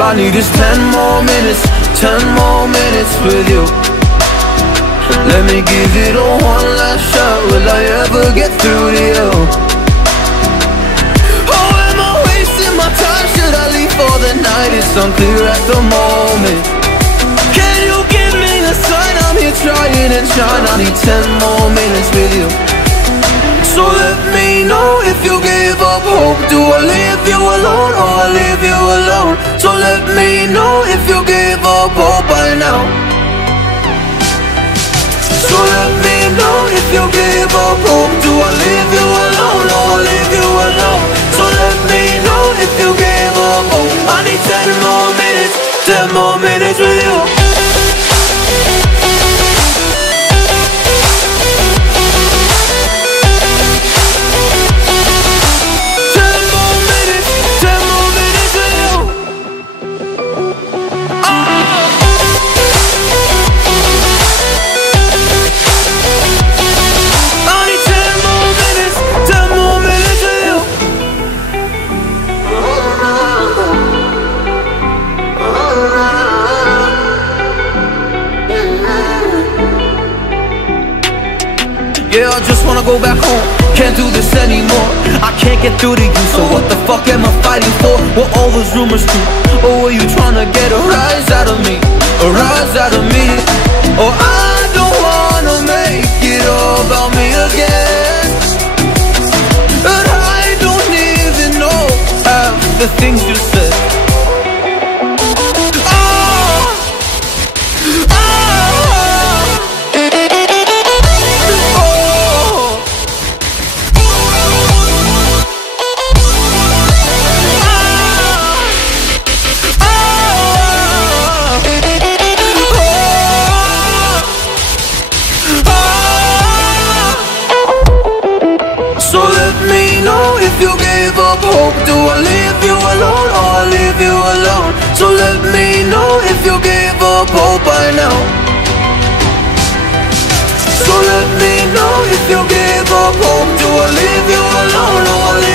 All I need is 10 more minutes, 10 more minutes with you. Let me give it a one last shot. Will I ever get through to you? Oh, am I wasting my time? Should I leave for the night? It's unclear at the moment. Can you give me a sign? I'm here trying and trying. I need 10 more minutes with you. So let me know if you give up hope. Do I leave you alone or I leave you alone? So let me know if you give up hope by now. So let me know if you give up hope. Do I leave you alone or I leave you alone? So let me know if you give up hope. I need 10 more minutes, 10 more minutes with you. Yeah, I just wanna go back home. Can't do this anymore. I can't get through to you, so what the fuck am I fighting for? Were all those rumors true? Or were you trying to get a rise out of me? A rise out of me? Or I don't wanna make it all about me again. And I don't even know half the things you said. Do I leave you alone or I leave you alone? So let me know if you gave up hope by now. So let me know if you gave up hope. Do I leave you alone or I leave